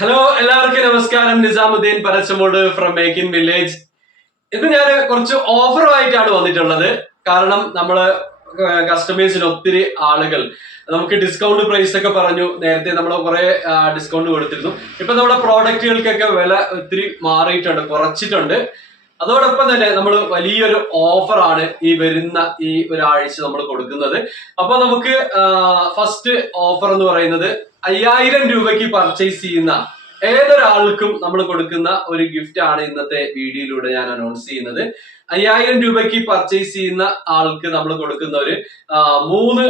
Hello എല്ലാവർക്കും നമസ്കാരം. Nizamuddin പരച്ചമോട് from make in village ഇന്ന് ഞാൻ കുറച്ച് ഓഫറുമായിട്ടാണ് വന്നിട്ടുള്ളത്. കാരണം നമ്മൾ കസ്റ്റമേഴ്സിന് ഒത്തിരി ആളുകൾ. നമുക്ക് ഡിസ്കൗണ്ട് പ്രൈസ് ഒക്കെ പറഞ്ഞു. നേരത്തെ നമ്മൾ കുറെ ഡിസ്കൗണ്ട് കൊടുത്തിരുന്നു. ഇപ്പൊ നമ്മുടെ പ്രോഡക്റ്റുകൾക്കൊക്കെ വില ഒത്തിരി മാറിയിട്ടുണ്ട് കുറച്ചിട്ടുണ്ട്. അതോടൊപ്പം തന്നെ നമ്മൾ വലിയൊരു ഓഫറാണ് ഈ വരുന്ന ഈ ഒരാഴ്ച നമ്മൾ കൊടുക്കുന്നത്. അപ്പൊ നമുക്ക് ഫസ്റ്റ് ഓഫർ എന്ന് പറയുന്നത് അയ്യായിരം രൂപയ്ക്ക് പർച്ചേസ് ചെയ്യുന്ന ഏതൊരാൾക്കും നമ്മൾ കൊടുക്കുന്ന ഒരു ഗിഫ്റ്റ് ആണ് ഇന്നത്തെ വീഡിയോയിലൂടെ ഞാൻ അനൗൺസ് ചെയ്യുന്നത്. അയ്യായിരം രൂപയ്ക്ക് പർച്ചേസ് ചെയ്യുന്ന ആൾക്ക് നമ്മൾ കൊടുക്കുന്ന ഒരു മൂന്ന്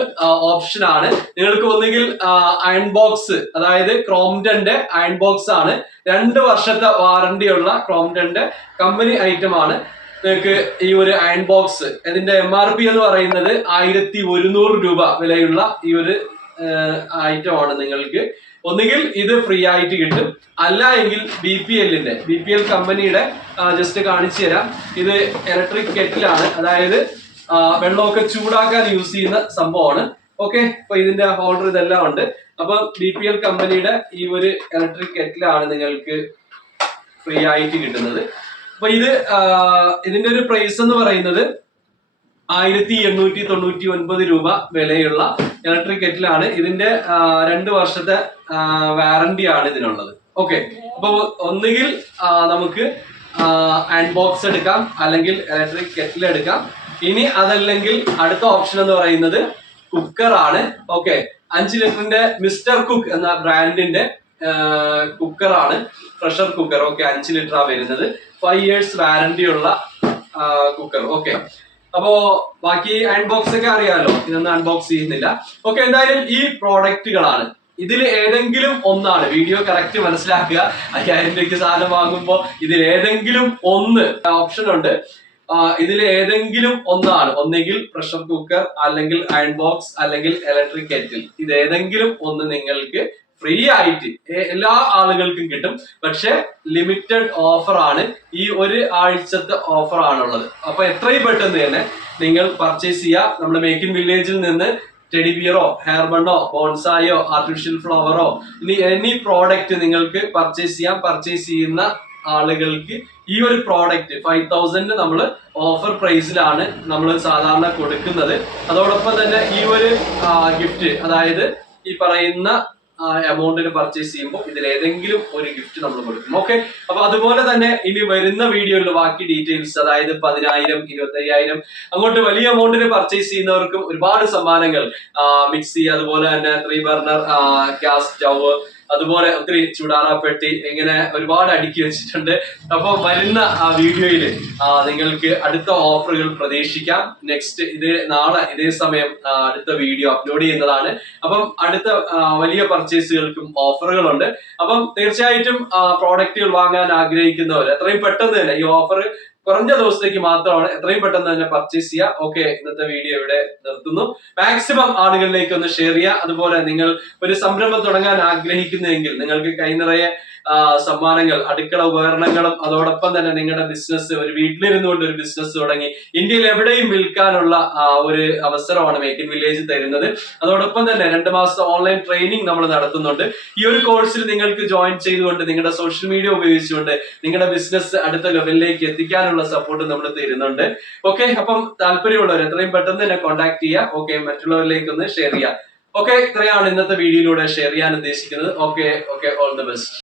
ഓപ്ഷൻ ആണ്. നിങ്ങൾക്ക് ഒന്നുകിൽ അയൺ ബോക്സ് അതായത് ക്രോംഡന്റെ അയൺ ബോക്സ് ആണ്. രണ്ട് വർഷത്തെ വാറണ്ടിയുള്ള ക്രോംഡന്റെ കമ്പനി ഐറ്റം ആണ്. നിങ്ങൾക്ക് ഈ ഒരു അയൺ ബോക്സ് ഇതിന്റെ എം ആർ പി എന്ന് പറയുന്നത് ആയിരത്തി ഒരുന്നൂറ് രൂപ വിലയുള്ള ഈ ഒരു ഐറ്റം ആണ് നിങ്ങൾക്ക്. ഒന്നുകിൽ ഇത് ഫ്രീ ആയിട്ട് കിട്ടും. അല്ല എങ്കിൽ ബി പി എല്ലിന്റെ ബി പി എൽ കമ്പനിയുടെ ജസ്റ്റ് കാണിച്ചു തരാം. ഇത് ഇലക്ട്രിക് കെറ്റിലാണ് അതായത് വെള്ളമൊക്കെ ചൂടാക്കാൻ യൂസ് ചെയ്യുന്ന സംഭവമാണ്. ഓക്കെ അപ്പൊ ഇതിന്റെ ഹോൾഡർ ഇതെല്ലാം ഉണ്ട്. അപ്പൊ ബി പി എൽ കമ്പനിയുടെ ഈ ഒരു ഇലക്ട്രിക് കെറ്റിലാണ് നിങ്ങൾക്ക് ഫ്രീ ആയിട്ട് കിട്ടുന്നത്. അപ്പൊ ഇത് ഇതിന്റെ ഒരു പ്രൈസ് എന്ന് പറയുന്നത് ആയിരത്തി എണ്ണൂറ്റി തൊണ്ണൂറ്റി ഒൻപത് രൂപ വിലയുള്ള ഇലക്ട്രിക് കെറ്റിലാണ് ഇതിന്റെ രണ്ട് വർഷത്തെ വാറണ്ടി ആണ് ഇതിനുള്ളത്. ഓക്കെ അപ്പൊ ഒന്നുകിൽ നമുക്ക് ഹാൻഡ് ബോക്സ് എടുക്കാം അല്ലെങ്കിൽ ഇലക്ട്രിക് കെറ്റിൽ എടുക്കാം. ഇനി അതല്ലെങ്കിൽ അടുത്ത ഓപ്ഷൻ എന്ന് പറയുന്നത് കുക്കർ ആണ്. ഓക്കെ അഞ്ച് ലിറ്ററിന്റെ മിസ്റ്റർ കുക്ക് എന്ന ബ്രാൻഡിന്റെ കുക്കർ ആണ്. പ്രഷർ കുക്കർ ഓക്കെ അഞ്ച് ലിറ്ററാണ് വരുന്നത്. ഫൈവ് ഇയേഴ്സ് വാറണ്ടി ഉള്ള കുക്കർ ഓക്കെ അപ്പോ ബാക്കി അൺബോക്സ് ഒക്കെ അറിയാലോ. ഇതൊന്നും അൺബോക്സ് ചെയ്യുന്നില്ല. ഓക്കെ എന്തായാലും ഈ പ്രോഡക്റ്റുകളാണ് ഇതിൽ ഏതെങ്കിലും ഒന്നാണ്. വീഡിയോ കറക്റ്റ് മനസ്സിലാക്കുക. അയ്യായിരം രൂപയ്ക്ക് സാധനം വാങ്ങുമ്പോൾ ഇതിൽ ഏതെങ്കിലും ഒന്ന് ഓപ്ഷൻ ഉണ്ട്. ഇതിൽ ഏതെങ്കിലും ഒന്നാണ്. ഒന്നെങ്കിൽ പ്രഷർ കുക്കർ അല്ലെങ്കിൽ അയൺ ബോക്സ് അല്ലെങ്കിൽ ഇലക്ട്രിക് കെറ്റിൽ ഇത് ഏതെങ്കിലും ഒന്ന് നിങ്ങൾക്ക് ഫ്രീ ആയിട്ട് എല്ലാ ആളുകൾക്കും കിട്ടും. പക്ഷെ ലിമിറ്റഡ് ഓഫർ ആണ് ഈ ഒരു ആഴ്ചത്തെ ഓഫർ ആണുള്ളത്. അപ്പൊ എത്രയും പെട്ടെന്ന് തന്നെ നിങ്ങൾ പർച്ചേസ് ചെയ്യുക നമ്മുടെ മേക്ക് ഇൻ വില്ലേജിൽ നിന്ന് ടെഡി ബിയറോ ഹെയർ ബോൺസായോ ആർട്ടിഫിഷ്യൽ ഫ്ലവറോ ഇനി എനി പ്രോഡക്റ്റ് നിങ്ങൾക്ക് പർച്ചേസ് ചെയ്യാം. പർച്ചേസ് ചെയ്യുന്ന ആളുകൾക്ക് ഈ ഒരു പ്രോഡക്റ്റ് ഫൈവ് തൗസൻഡ് നമ്മൾ ഓഫർ പ്രൈസിലാണ് നമ്മൾ സാധാരണ കൊടുക്കുന്നത്. അതോടൊപ്പം തന്നെ ഈ ഒരു ഗിഫ്റ്റ് അതായത് ഈ പറയുന്ന എമൗണ്ടിന് പർച്ചേസ് ചെയ്യുമ്പോൾ ഇതിൽ ഏതെങ്കിലും ഒരു ഗിഫ്റ്റ് നമ്മൾ കൊടുക്കും. ഓക്കെ അപ്പൊ അതുപോലെ തന്നെ ഇനി വരുന്ന വീഡിയോയിൽ ബാക്കി ഡീറ്റെയിൽസ് അതായത് പതിനായിരം ഇരുപത്തയ്യായിരം അങ്ങോട്ട് വലിയ എമൗണ്ടിന് പർച്ചേസ് ചെയ്യുന്നവർക്കും ഒരുപാട് സമ്മാനങ്ങൾ. മിക്സി അതുപോലെ തന്നെ ത്രീ ബർണർ ഗ്യാസ് സ്റ്റവ് അതുപോലെ ഒത്തിരി ചൂടാറാപ്പെട്ടി ഇങ്ങനെ ഒരുപാട് അടുക്കി വെച്ചിട്ടുണ്ട്. അപ്പൊ വരുന്ന ആ വീഡിയോയിൽ നിങ്ങൾക്ക് അടുത്ത ഓഫറുകൾ പ്രതീക്ഷിക്കാം. നെക്സ്റ്റ് ഇത് നാളെ ഇതേ സമയം അടുത്ത വീഡിയോ അപ്ലോഡ് ചെയ്യുന്നതാണ്. അപ്പം അടുത്ത വലിയ പർച്ചേസുകൾക്കും ഓഫറുകളുണ്ട്. അപ്പം തീർച്ചയായിട്ടും പ്രോഡക്റ്റുകൾ വാങ്ങാൻ ആഗ്രഹിക്കുന്നവർ എത്രയും പെട്ടെന്ന് തന്നെ ഈ ഓഫർ കുറഞ്ഞ ദിവസത്തേക്ക് മാത്രമാണ് എത്രയും പെട്ടെന്ന് തന്നെ പർച്ചേസ് ചെയ്യുക ഓക്കെ ഇന്നത്തെ വീഡിയോ ഇവിടെ നിർത്തുന്നു. മാക്സിമം ആളുകളിലേക്ക് ഒന്ന് ഷെയർ ചെയ്യുക അതുപോലെ നിങ്ങൾ ഒരു സംരംഭം തുടങ്ങാൻ ആഗ്രഹിക്കുന്നെങ്കിൽ നിങ്ങൾക്ക് കൈ നിറയെ ആ, സമ്മാനങ്ങൾ അടുക്കള ഉപകരണങ്ങളും അതോടൊപ്പം തന്നെ നിങ്ങളുടെ ബിസിനസ് ഒരു വീട്ടിലിരുന്നുകൊണ്ട് ഒരു ബിസിനസ് തുടങ്ങി. ഇന്ത്യയിൽ എവിടെയും വിൽക്കാനുള്ള ഒരു അവസരമാണ് മേക്ക് ഇൻ വില്ലേജ് തരുന്നത്. അതോടൊപ്പം തന്നെ രണ്ട് മാസത്തെ ഓൺലൈൻ ട്രെയിനിങ് നമ്മൾ നടത്തുന്നുണ്ട്. ഈ ഒരു കോഴ്സിൽ നിങ്ങൾക്ക് ജോയിൻ ചെയ്തുകൊണ്ട് നിങ്ങളുടെ സോഷ്യൽ മീഡിയ ഉപയോഗിച്ചുകൊണ്ട് നിങ്ങളുടെ ബിസിനസ് അടുത്ത ലെവലിലേക്ക് എത്തിക്കാനുള്ള സപ്പോർട്ട് നമ്മൾ തരുന്നുണ്ട്. ഓക്കെ അപ്പം താല്പര്യമുള്ളവർ എത്രയും പെട്ടെന്ന് തന്നെ കോൺടാക്ട് ചെയ്യുക ഓക്കെ മറ്റുള്ളവരിലേക്ക് ഒന്ന് ഷെയർ ചെയ്യുക ഓക്കെ ഇത്രയാണ് ഇന്നത്തെ വീഡിയോയിലൂടെ ഷെയർ ചെയ്യാൻ ഉദ്ദേശിക്കുന്നത്. Okay okay all the best